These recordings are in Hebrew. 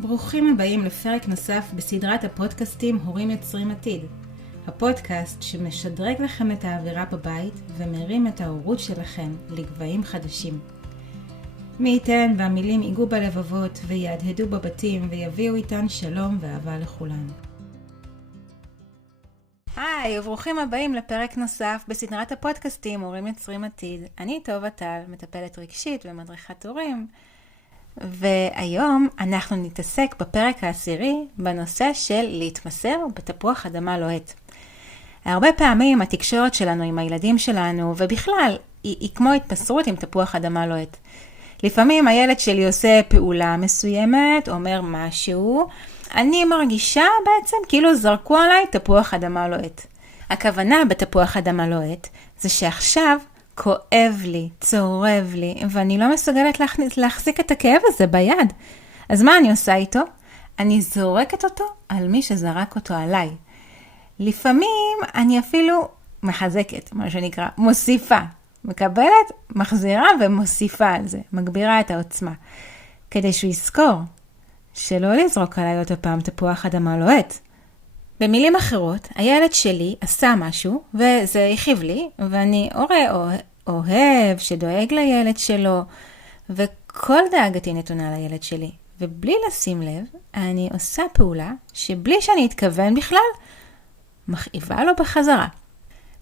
ברוכים הבאים לפרק נוסף בסדרת הפודקאסטים הורים יוצרים עתיד. הפודקאסט שמשדרג לכם את האווירה בבית ומרים את ההורות שלכם לגבהים חדשים. מי ייתן והמילים ייגעו בלבבות ויהדהדו בבתים ויביאו איתן שלום ואהבה לכולן. היי וברוכים הבאים לפרק נוסף בסדרת הפודקאסטים הורים יוצרים עתיד. אני טובה טל, מטפלת רגשית ומדריכת הורים. והיום אנחנו נתעסק בפרק העשירי בנושא של להתמסר בתפוח אדמה לוהט. הרבה פעמים התקשורת שלנו עם הילדים שלנו ובכלל היא כמו התמסרות עם תפוח אדמה לוהט. לפעמים הילד שלי עושה פעולה מסוימת, אומר משהו, אני מרגישה בעצם כאילו זרקו עליי תפוח אדמה לוהט. הכוונה בתפוח אדמה לוהט זה שעכשיו כואב לי, צורב לי, ואני לא מסוגלת להחזיק את הכאב הזה ביד. אז מה אני עושה איתו? אני זורקת אותו על מי שזרק אותו עליי. לפעמים אני אפילו מחזקת, מה שנקרא, מוסיפה. מקבלת, מחזירה ומוסיפה על זה, מגבירה את העוצמה. כדי שהוא יזכור שלא לזרוק עליי עוד הפעם תפוח אדמה לוהט. במילים אחרות, הילד שלי עשה משהו, וזה הכאיב לי, ואני אוהב שדואג לילד שלו, וכל דאגתי נתונה לילד שלי. ובלי לשים לב, אני עושה פעולה שבלי שאני אתכוון בכלל, מכאיבה לו בחזרה.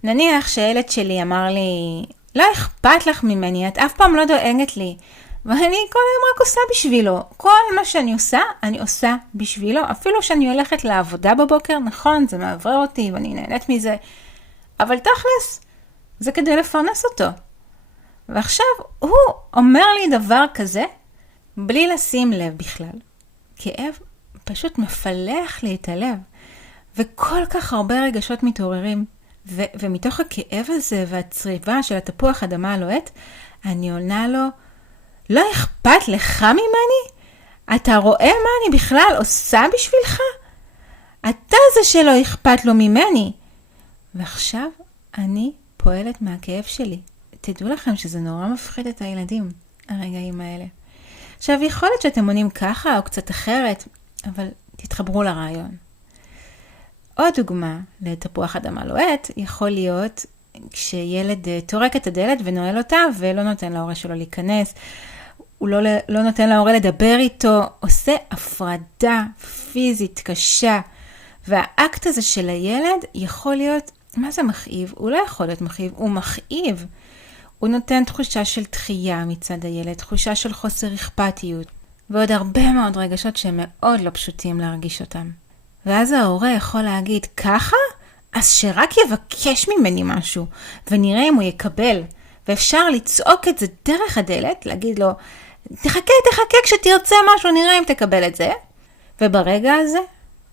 נניח שהילד שלי אמר לי, לא אכפת לך ממני, את אף פעם לא דואגת לי. ואני כל היום רק עושה בשבילו. כל מה שאני עושה, אני עושה בשבילו. אפילו שאני הולכת לעבודה בבוקר, נכון, זה מעבר אותי ואני נהנית מזה. אבל תכלס, זה כדי לפרנס אותו. ועכשיו הוא אומר לי דבר כזה, בלי לשים לב בכלל. כאב פשוט מפלח לי את הלב. וכל כך הרבה רגשות מתעוררים. ומתוך הכאב הזה והצריבה של התפוח אדמה הלוהט, אני עונה לו, לא אכפת לך ממני? אתה רואה מה אני בכלל עושה בשבילך? אתה זה שלא אכפת לו ממני. ועכשיו אני פועלת מהכאב שלי. תדעו לכם שזה נורא מפחיד את הילדים, הרגעים האלה. עכשיו, יכול להיות שאתם עונים ככה או קצת אחרת, אבל תתחברו לרעיון. עוד דוגמה לתפוח אדמה לוהט יכול להיות כשילד טורק את הדלת ונועל אותה ולא נותן להורה שלו להיכנס, הוא לא נותן להורה לדבר איתו, עושה הפרדה פיזית קשה, והאקט הזה של הילד יכול להיות, מה זה מכאיב? הוא לא יכול להיות מכאיב, הוא מכאיב. הוא נותן תחושה של דחייה מצד הילד, תחושה של חוסר אכפתיות, ועוד הרבה מאוד רגשות שהם מאוד לא פשוטים להרגיש אותם. ואז ההורה יכול להגיד, ככה? אז שרק יבקש ממני משהו, ונראה אם הוא יקבל. ואפשר לצעוק את זה דרך הדלת, להגיד לו, תחכה, כשתרצה משהו, נראה אם תקבל את זה. וברגע הזה,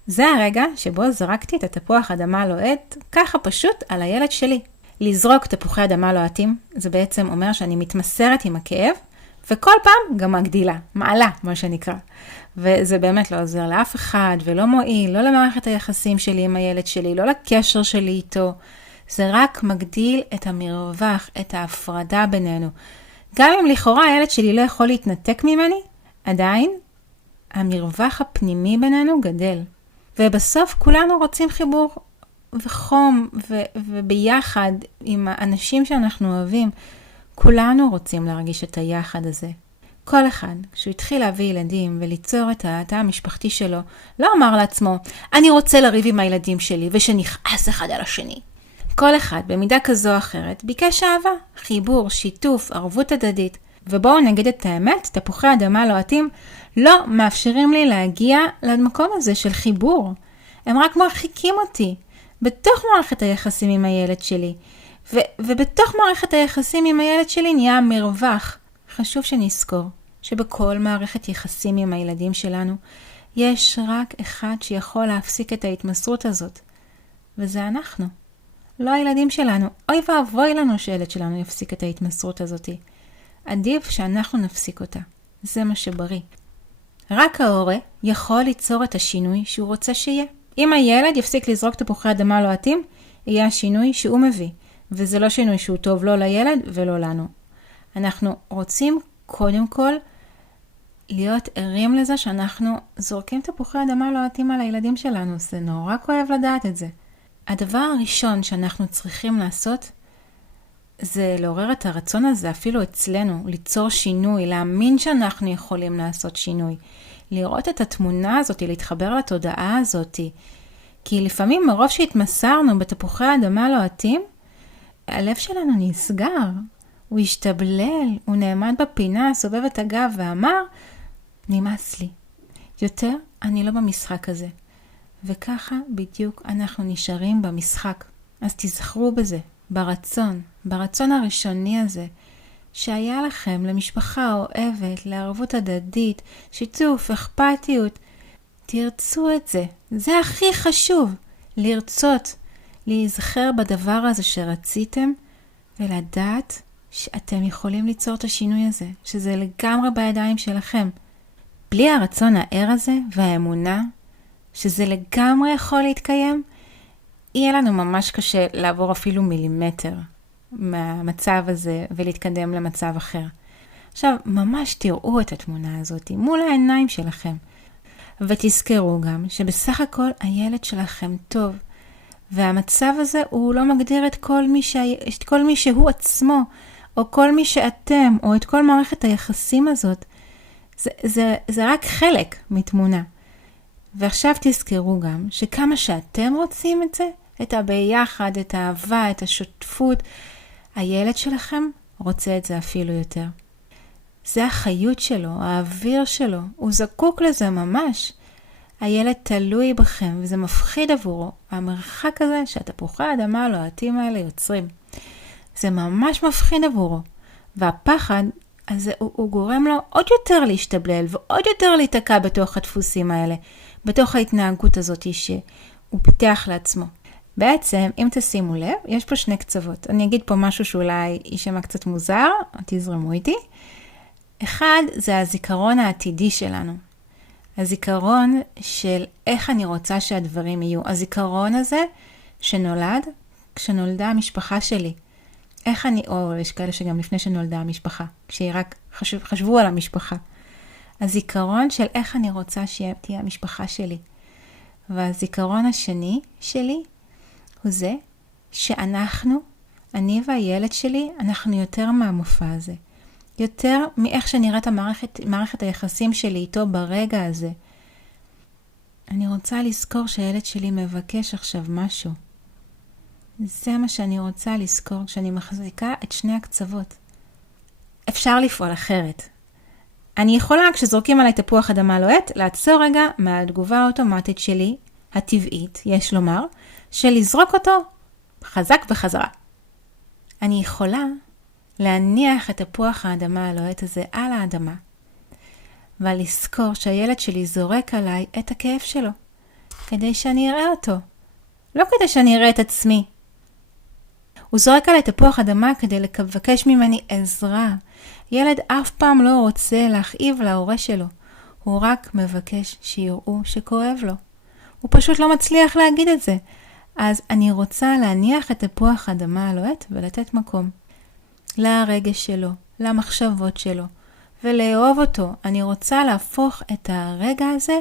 זה הרגע שבו זרקתי את התפוח אדמה לוהט, ככה פשוט על הילד שלי. לזרוק תפוחי אדמה לוהטים, זה בעצם אומר שאני מתמסרת עם הכאב, וכל פעם גם מגדילה, מעלה, מה שנקרא. וזה באמת לא עוזר לאף אחד, ולא מועיל, לא למערכת היחסים שלי עם הילד שלי, לא לקשר שלי איתו. זה רק מגדיל את המרווח, את ההפרדה בינינו. גם אם לכאורה הילד שלי לא יכול להתנתק ממני, עדיין המרווח הפנימי בינינו גדל. ובסוף כולנו רוצים חיבור וחום וביחד עם האנשים שאנחנו אוהבים. כולנו רוצים להרגיש את היחד הזה. כל אחד, כשהוא התחיל להביא ילדים וליצור את התא המשפחתי שלו, לא אמר לעצמו, אני רוצה לריב עם הילדים שלי ושנכעס אחד על השני. כל אחד, במידה כזו או אחרת, ביקש אהבה, חיבור, שיתוף, ערבות הדדית. ובואו נגיד את האמת, תפוחי אדמה לוהטים לא מאפשרים לי להגיע למקום הזה של חיבור. הם רק מרחיקים אותי, בתוך מערכת היחסים עם הילד שלי. ובתוך מערכת היחסים עם הילד שלי נהיה מרווח. חשוב שנזכור שבכל מערכת יחסים עם הילדים שלנו, יש רק אחד שיכול להפסיק את ההתמסרות הזאת. וזה אנחנו. לא הילדים שלנו. אוי ואבוי לנו שהילד שלנו יפסיק את ההתמסרות הזאת. עדיף שאנחנו נפסיק אותה. זה מה שבריא. רק ההורה יכול ליצור את השינוי שהוא רוצה שיהיה. אם הילד יפסיק לזרוק תפוחי אדמה לוהטים, יהיה השינוי שהוא מביא. וזה לא שינוי שהוא טוב לא לילד ולא לנו. אנחנו רוצים קודם כל להיות ערים לזה שאנחנו זורקים תפוחי אדמה לוהטים על הילדים שלנו. זה נורא כואב לדעת את זה. הדבר הראשון שאנחנו צריכים לעשות, זה לעורר את הרצון הזה אפילו אצלנו, ליצור שינוי, להאמין שאנחנו יכולים לעשות שינוי. לראות את התמונה הזאת, להתחבר לתודעה הזאת. כי לפעמים מרוב שהתמסרנו בתפוחי האדמה לוהטים, הלב שלנו נסגר. הוא השתבלל, הוא נעמד בפינה, סובב את הגב ואמר, נמאס לי. יותר אני לא במשחק הזה. וככה בדיוק אנחנו נשארים במשחק. אז תזכרו בזה, ברצון הראשוני הזה, שהיה לכם למשפחה אוהבת, לערבות הדדית, שיתוף, אכפתיות. תרצו את זה. זה הכי חשוב. לרצות, להיזכר בדבר הזה שרציתם, ולדעת שאתם יכולים ליצור את השינוי הזה, שזה לגמרי בידיים שלכם. בלי הרצון הער הזה והאמונה, שזה לגמרי יכול להתקיים, יהיה לנו ממש קשה לעבור אפילו מילימטר מהמצב הזה ולהתקדם למצב אחר. עכשיו, ממש תראו את התמונה הזאת מול העיניים שלכם. ותזכרו גם שבסך הכל הילד שלכם טוב, והמצב הזה הוא לא מגדיר את כל מי שהוא עצמו, או כל מי שאתם, או את כל מערכת היחסים הזאת. זה רק חלק מתמונה. ועכשיו תזכרו גם שכמה שאתם רוצים את זה, את הביחד, את האהבה, את השותפות, הילד שלכם רוצה את זה אפילו יותר. זה החיות שלו, האוויר שלו, הוא זקוק לזה ממש. הילד תלוי בכם וזה מפחיד עבורו, המרחק הזה שהתפוחי האדמה הלוהטים האלה יוצרים. זה ממש מפחיד עבורו, והפחד הזה הוא גורם לו עוד יותר להשתבלל ועוד יותר להתעקע בתוך הדפוסים האלה, בתוך ההתנהגות הזאת שהוא פיתח לעצמו. בעצם, אם תשימו לב, יש פה שני קצוות. אני אגיד פה משהו שאולי יישמע קצת מוזר, תזרמו איתי. אחד, זה הזיכרון העתידי שלנו. הזיכרון של איך אני רוצה שהדברים יהיו. הזיכרון הזה שנולד כשנולדה המשפחה שלי. או יש כאלה שגם לפני שנולדה המשפחה, כשהיא רק חשבו על המשפחה. הזיכרון של איך אני רוצה שתהיה המשפחה שלי. והזיכרון השני שלי הוא זה שאנחנו, אני והילד שלי, אנחנו יותר מהמופע הזה. יותר מאיך שנראית מערכת היחסים שלי איתו ברגע הזה. אני רוצה לזכור שהילד שלי מבקש עכשיו משהו. זה מה שאני רוצה לזכור כשאני מחזיקה את שני הקצוות. אפשר לפעול אחרת. אני יכולה, כשזורקים עליי תפוח אדמה לוהט, לעצור רגע מהתגובה האוטומטית שלי, הטבעית, יש לומר, של לזרוק אותו חזק בחזרה. אני יכולה להניח את תפוח האדמה הלוהט הזה על האדמה, ולזכור שהילד שלי זורק עליי את הכאב שלו, כדי שאני אראה אותו, לא כדי שאני אראה את עצמי. הוא זורק עליי תפוח אדמה כדי לבקש ממני עזרה. ילד אף פעם לא רוצה להכאיב להורה שלו, הוא רק מבקש שיראו שכואב לו. הוא פשוט לא מצליח להגיד את זה. אז אני רוצה להניח את תפוח האדמה הלוהט ולתת מקום לרגש שלו, למחשבות שלו, ולאהוב אותו. אני רוצה להפוך את הרגע הזה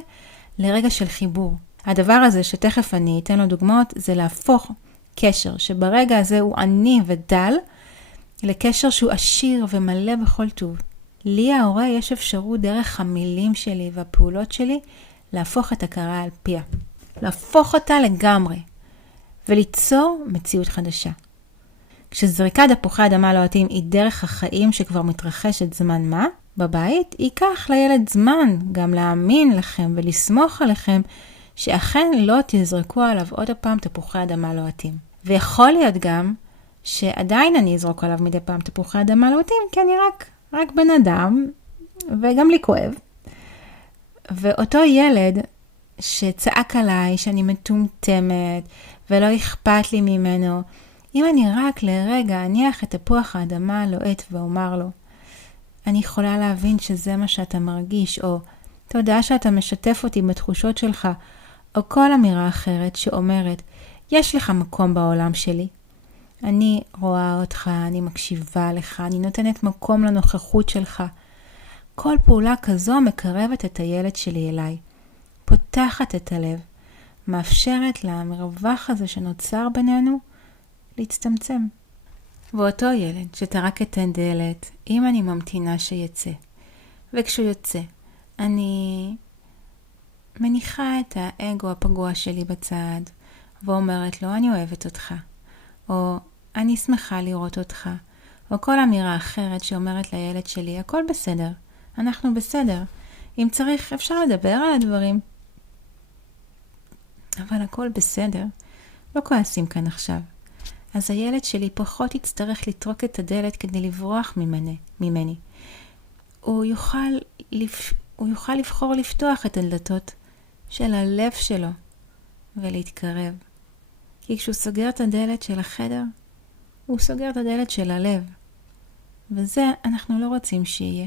לרגע של חיבור. הדבר הזה שתכף אני אתן לו דוגמאות, זה להפוך קשר שברגע הזה הוא עני ודל, לקשר שהוא עשיר ומלא בכל טוב. לי ההורה יש אפשרות דרך המילים שלי והפעולות שלי להפוך את הכרה על פיה. להפוך אותה לגמרי וליצור מציאות חדשה. כשזריקת תפוחי אדמה לוהטים היא דרך החיים שכבר מתרחשת זמן מה בבית, ייקח לילד זמן גם להאמין לכם ולסמוך עליכם שאכן לא תזרקו עליו עוד הפעם תפוחי אדמה לוהטים. ויכול להיות גם שעדיין אני אזרוק עליו מדי פעם תפוחי אדמה לוהטים, כי אני רק בן אדם וגם לי כואב. ואותו ילד שצעק עליי שאני מטומטמת ולא אכפת לי ממנו, אם אני רק לרגע אניח את תפוח האדמה הלוהט ואומר לו, אני יכולה להבין שזה מה שאתה מרגיש, או תודה שאתה משתף אותי בתחושות שלך, או כל אמירה אחרת שאומרת, יש לך מקום בעולם שלי. אני רואה אותך, אני מקשיבה לך, אני נותנת מקום לנוכחות שלך. כל פעולה כזו מקרבת את הילד שלי אליי, פותחת את הלב, מאפשרת למרווח הזה שנוצר בינינו להצטמצם. ואותו ילד שטרק את הדלת, אם אני ממתינה שיצא, וכשהוא יוצא, אני מניחה את האגו הפגוע שלי בצד, ואומרת לו, אני אוהבת אותך, או אני שמחה לראות אותך, או כל אמירה אחרת שאומרת לילד שלי, הכל בסדר, אנחנו בסדר. אם צריך, אפשר לדבר על הדברים, אבל הכל בסדר. לא כועסים כאן עכשיו. אז הילד שלי פחות יצטרך לטרוק את הדלת כדי לברוח ממני. הוא יוכל לבחור לפתוח את הדלתות של הלב שלו ולהתקרב. כי כשהוא סוגר את הדלת של החדר, הוא סוגר את הדלת של הלב. וזה אנחנו לא רוצים שיהיה.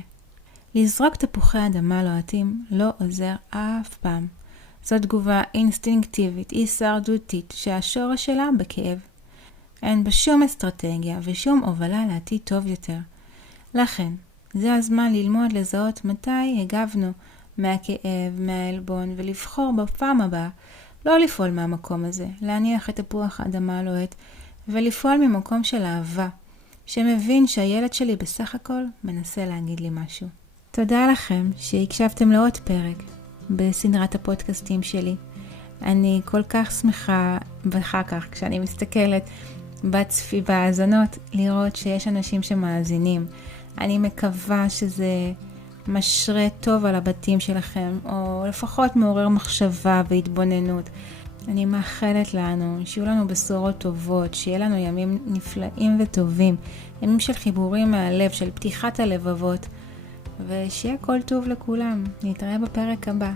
לזרוק תפוחי אדמה לוהטים לא עוזר אף פעם. זו תגובה אינסטינקטיבית, הישרדותית, שהשורש שלה בכאב. אין בה שום אסטרטגיה ושום הובלה לעתיד טוב יותר. לכן, זה הזמן ללמוד לזהות מתי הגבנו מהכאב, מהעלבון, ולבחור בפעם הבאה לא לפעול מהמקום הזה, להניח את תפוח האדמה הלוהט, ולפעול ממקום של אהבה, שמבין שהילד שלי בסך הכל מנסה להגיד לי משהו. תודה לכם שהקשבתם לעוד פרק בסדרת הפודקאסטים שלי. אני כל כך שמחה ואחר כך כשאני מסתכלת בהאזנות לראות שיש אנשים שמאזינים. אני מקווה שזה משרה טוב על הבתים שלכם, או לפחות מעורר מחשבה והתבוננות. אני מאחלת לנו שיהיו לנו בשורות טובות, שיהיה לנו ימים נפלאים וטובים, ימים של חיבורים מהלב, של פתיחת הלבבות, ושיהיה כל טוב לכולם. נתראה בפרק הבא.